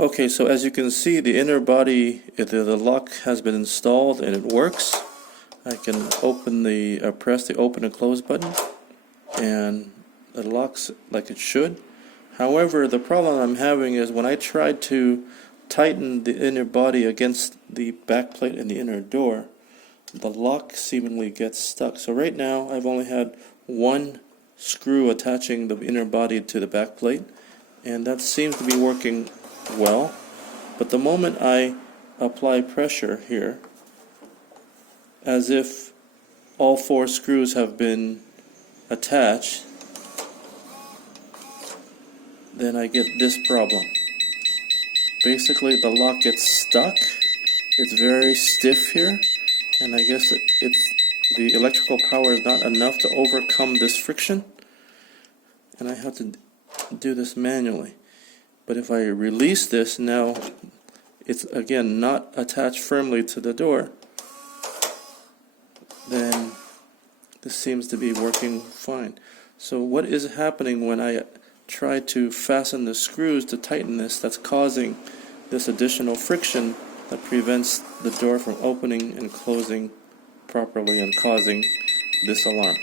Okay, so as you can see, the inner body, the lock has been installed and it works. I can press the open and close button, and it locks like it should. However, the problem I'm having is when I try to tighten the inner body against the back plate in the inner door, the lock seemingly gets stuck. So right now I've only had one screw attaching the inner body to the back plate, and that seems to be working well. But the moment I apply pressure here, as if all four screws have been attached, then I get this problem. Basically the lock gets stuck. It's very stiff here, and I guess the electrical power is not enough to overcome this friction, and I have to do this manually. But if I release this, now it's again not attached firmly to the door, then this seems to be working fine. So what is happening when I try to fasten the screws to tighten this that's causing this additional friction that prevents the door from opening and closing properly and causing this alarm?